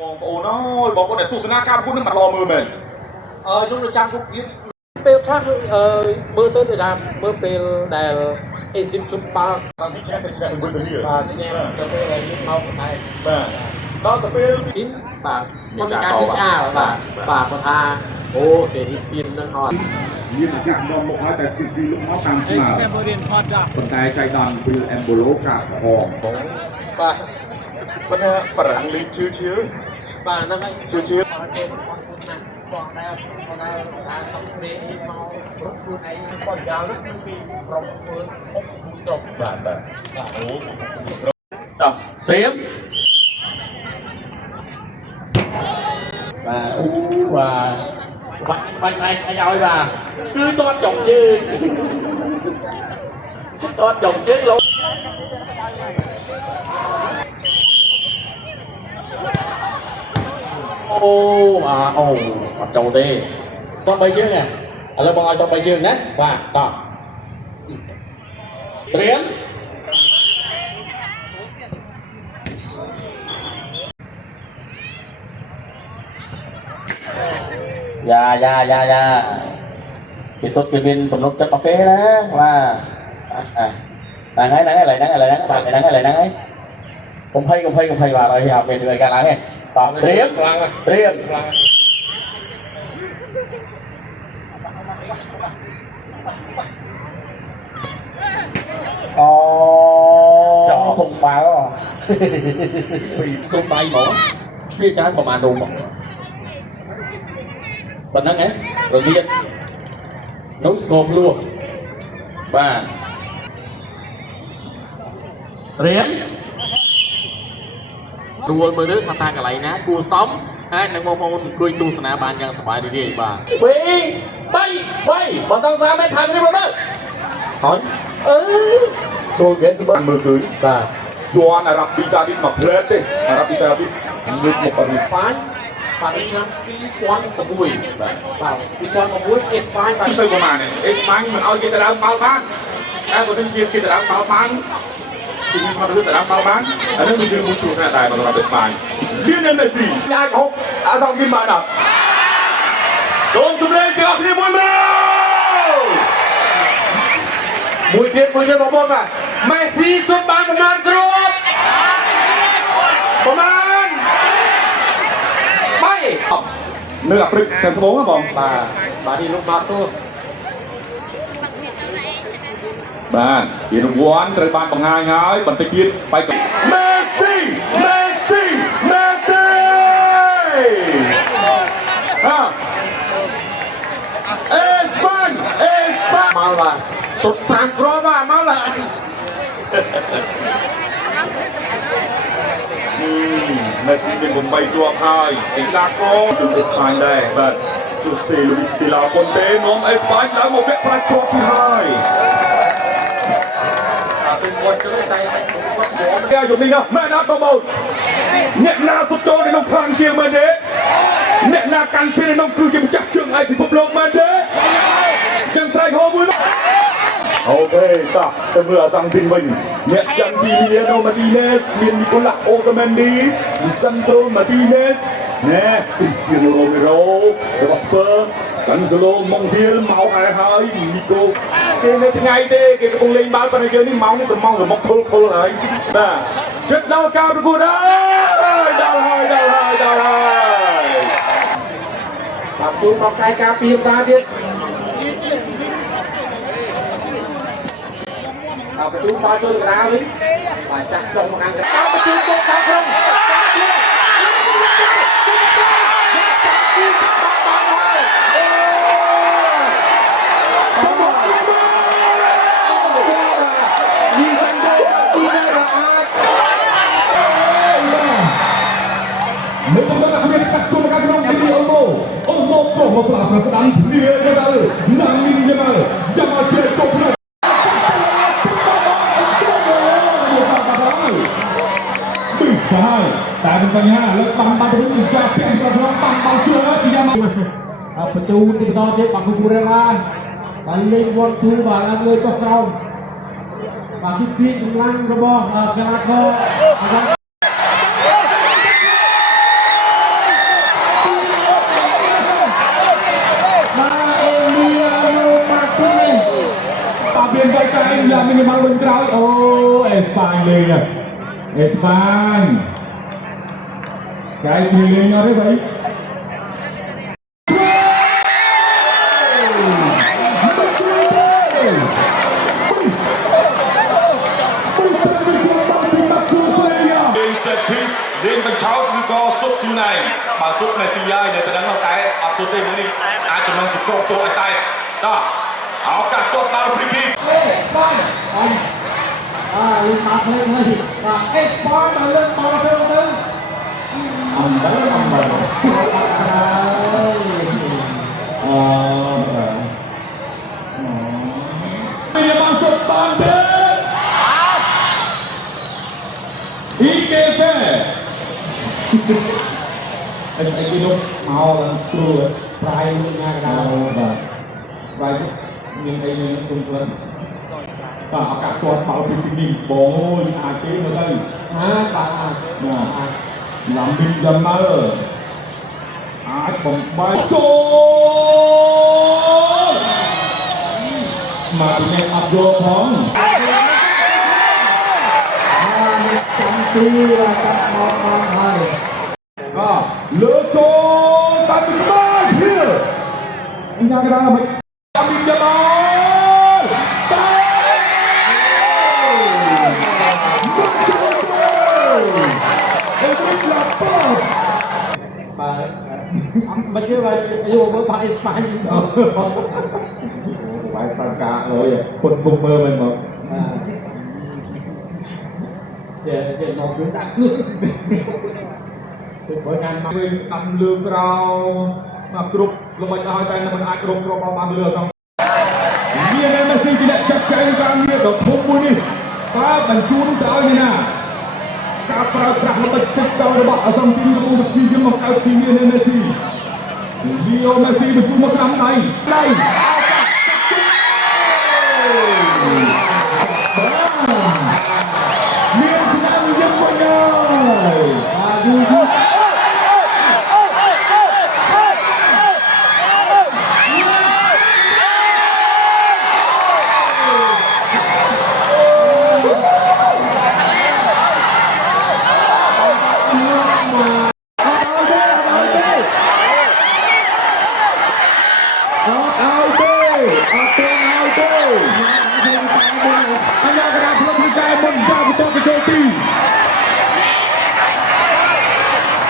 បងប្អូនអើយបងប្អូនដែលទស្សនាការប្រកួតនឹងមិនល្អមើលមែនខ្ញុំនៅចាំគុកទៀតពេលខ្លះមើលទៅដូចថាមើលពេលដែលអេស៊ីមស៊ុបបាល់តាមនេះឆ្នាំទៅឆ្នាំវិទ្យាបាទឆ្នាំទៅពេលដែលមកបន្ថែមបាទដល់ទៅពេលពីនបាទមានការជឿឆ្អាលបាទគាត់ថាអូគេហ៊ីពីននឹងអត់មានឱកាសនាំមកហើយតែស្គីពីលុកមកតាមស្មើប៉ុន្តែចៃដន្យពីអេមបូឡូកាត់ផងបាទប៉ុន្តែបារាំងលេងជឿបាទហ្នឹងហើយជឿបងដែរថាសំព្រេងមកគ្រប់ខ្លួនឯងគាត់យ៉ាងនោះគឺពីក្រុមធ្វើ60ក្រុមបាទអូដល់ព្រៀមបាទអូបាទបាច់ឲ្យបាទគឺតតចុងជើងតតចុងជើងលោកអូអត់ចូលទេត3ជើងឥឡូវបងឲ្យត3ជើងណាបាទតត្រៀមយ៉ាគេសុទ្ធគេមានទំនុកចិត្តអូខេណាបាទហ្នឹងហើយបាទហ្នឹងហើយកុំភ័យបាទឲ្យហាប់មានរឿងកាលឡើងទេតត្រៀមអូគុំបាល់ពីគុំបាយហ្មងវាច្រើនប្រហែលរូបហ្មងប៉ុណ្ណឹងហ៎រងៀតនោះស្គមលួបាទរៀនរួលមើលទៅថាកន្លែងណាគួរសមហើយនឹងបងប្អូនអង្គុយទស្សនាបានយ៉ាងសប្បាយរីករាយបាទ3បើសង្សារមិនថានេះមកមើលហើយចូលហ្គេមស្បានមើលឃើញបាទយន់អារ៉ាប់ពីសាឌីតមកផ្លែតទេអារ៉ាប់ពីសាឌីតលើកមកអរិហ្វាញបាទឆ្នាំ2006បាទ2006អេស្ប៉ាញបាទទៅប្រហែលនេះអេស្ប៉ាញមិនអោយគេទៅដើមបាល់បានតែបើសិនជាគេទៅដើមបាល់បានពីនេះមកទៅដើមបាល់បានអានេះវាជាមុខជួរណាស់ដែរសម្រាប់អេស្ប៉ាញលីអូណែលមេស៊ីអាចហុកអាសងគីបានដល់សូមជម្រាបទាំងអស់គ្នាមួយទៀតបងប្អូនបាទមេស៊ីសុទ្ធបានប្រមាណគ្រប់ប្រមាណនៅអាហ្វ្រិកខាងត្បូងណាបងបាទនេះលោកម៉ាតូសបាទវារង្វាន់ត្រូវបានបង្ហាញហើយបន្តិចទៀតបែកមេស៊ីអេស្ប៉ាញមកបាទសុទ្ធ5គ្រាប់បាទមកឡើយមេស៊ីមាន8គ្រាប់ហើយអេឡាកូជូអេស្ប៉ាញដែរបាទជូសេលូវីសទីឡាហ្វុនតេនាំអេស្ប៉ាញឡើងមកវគ្គ5គ្រាប់ទីហើយเป็นคนก็เลยใจสั่นคนหัวมัน គេយកនេះណាមែនអត់បងប្អូនអ្នកណាសុទ្ធចូលនៅក្នុងខ្លាំងជាងមែនទេអ្នកណាកាន់ពីនៅក្នុងគឺជាម្ចាស់ជើងឯពិភពលោកមែនទេចឹងស្រែកហូរមួយអូខេតោះទៅមើលអាសង្ឃទីនវិញអ្នកចាំទីមីលៀណូម៉ាទីណេសមាននីកូឡាស់អូតាមែនឌីលីសាន់ដ្រូម៉ាទីណេសណែគ្រីស្ទីណូរ៉ូមេរ៉ូរបស់ស្ពឺកាន់សាឡូម៉ុងធៀលមកហើយនីកូគេនៅថ្ងៃទេគេកំពុងលេងបាល់ប៉ុន្តែយើងនេះម៉ោងនេះសមុកខុលហើយបាទចិត្តដល់ការប្រកួតហើយដល់ហើយបាទទូបកខ្សែការពីផ្សារទៀតបញ្ជូនបាល់ចូលទៅកណ្ដាលវិញបាទចាក់ចុងមកខាងក្រៅបញ្ជូនចូលខាងក្រុមមកស្លាប់ស្ដាំគ្នាទៅដល់ណាំមីនយ៉ាមកជេកប់នោះពីហើយតែเป็นបញ្ហាលើបាំងបាត់ទៅវិញចាប់ពីប្រឡងបាំងបាល់ជួយពីយ៉ាមកបញ្ជូនទីបន្តទៀតបាក់គូរ៉េរ៉ាបានលេងវត្តទូបាទឡើងលើចុះក្រោមបាទទីពីកម្លាំងរបស់កីឡាករ time là minimal bên trái. Ô, Espagne lên nè. Espagne. Cái gì lên nhau đấy vậy? Liên bánh cháu cứ có sốt như này bà sốt này xì dai để ta đánh vào cái áp sốt đây mới đi ai tụi nó chỉ cột cho anh tay đó áo cả cột bao free kick lên mặt lên và export mà lên bóng theo tư Âm bẩn Ini masuk bandit IKV SIK nó mau là true Pride nha cái nào và Sprite nhưng đây nó cũng lên và cả toàn bảo phim phim đi bố à kế ở đây làm bình dân mơ ai bóng bay trốn mà tụi em áp vô phóng tí là các món hay lỡ trốn tại bình dân mơ here anh ra cái đó là mình bình dân mơ mà như vậy yêu với bài Espagne đó bài Stanka rồiคนบุกเบอร์มันบอก để nó biến đặt nữa với ngàn mà វិញស្ដាប់លើក្រៅមកគ្រប់ល្បិចឲ្យតែមិនអាចគ្រប់គ្របបានលើសងមានតែមេស៊ីជាអ្នកចាត់ចែងការងារដ៏ធំមួយនេះតើបញ្ជូនទៅឲ្យណាការប្រើប្រាស់ល្បិចទឹកកោរបស់អសង្ឃីរបស់វិទ្យាយើងមកកើតពីមានមេស៊ីLeo Messiបញ្ជូនមកស្ដាំដៃមានស្នាមញឹមមួយហើយ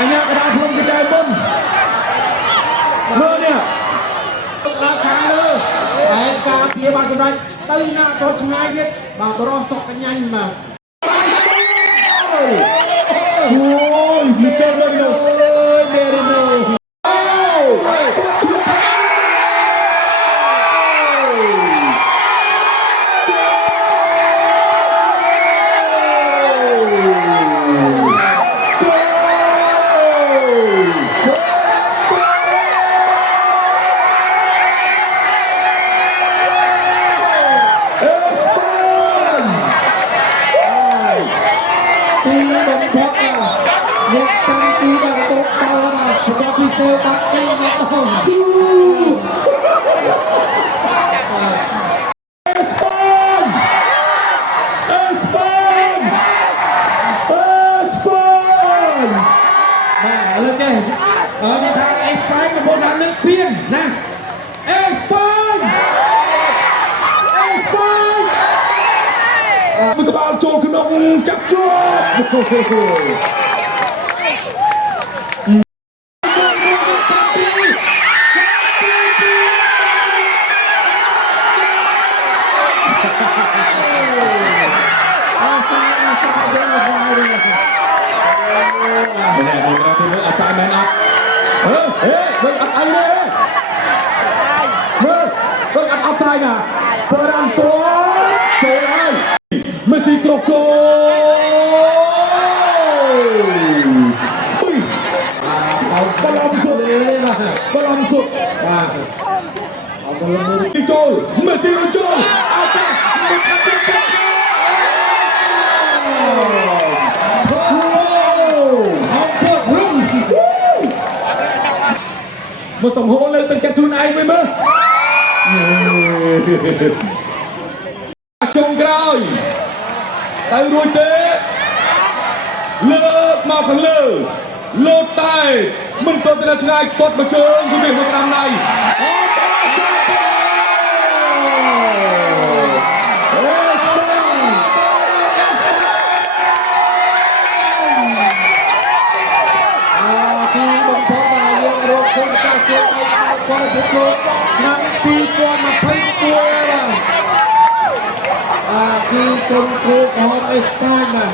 anh em cái đá phương cái trái bơm mơ nèราคาเลยแต่การเพียบางกำไรตีหน้าตัวชายเนี่ยบางรอสอกกันยังมา ôi Mikel Merino Merino Sêu bắt tay nhẹ hồng siêu Espagne Espagne Espagne lên kìa ở những thằng Espagne là một đàn nước biên nè Espagne Espagne mình có bao trộn cái nông chắc chưa Nè, mình đang tìm ở trái men up. Với up anh đây. Với up outside nè. Ferran Torres. Trời ơi. Messi cột trôi. Ui. Ballon sụt. Đi trôi. Messi đi trôi. Outside. Một sòng hỗ lên từng chặt chun anh với mơ. Cho ហើយតែរួចទេលើកមកខាងលើលោតតែមិនទាន់ទៅឆ្ងាយទាត់មកជើងគឺវាមកស្ដាំដៃទីបំផុតដែលយើងរកឃើញការជោគជ័យរបស់គាត់ពិភពលោកឆ្នាំ2021បាទគឺក្រុមគ្រូក្រហមអេស្ប៉ាញបាទ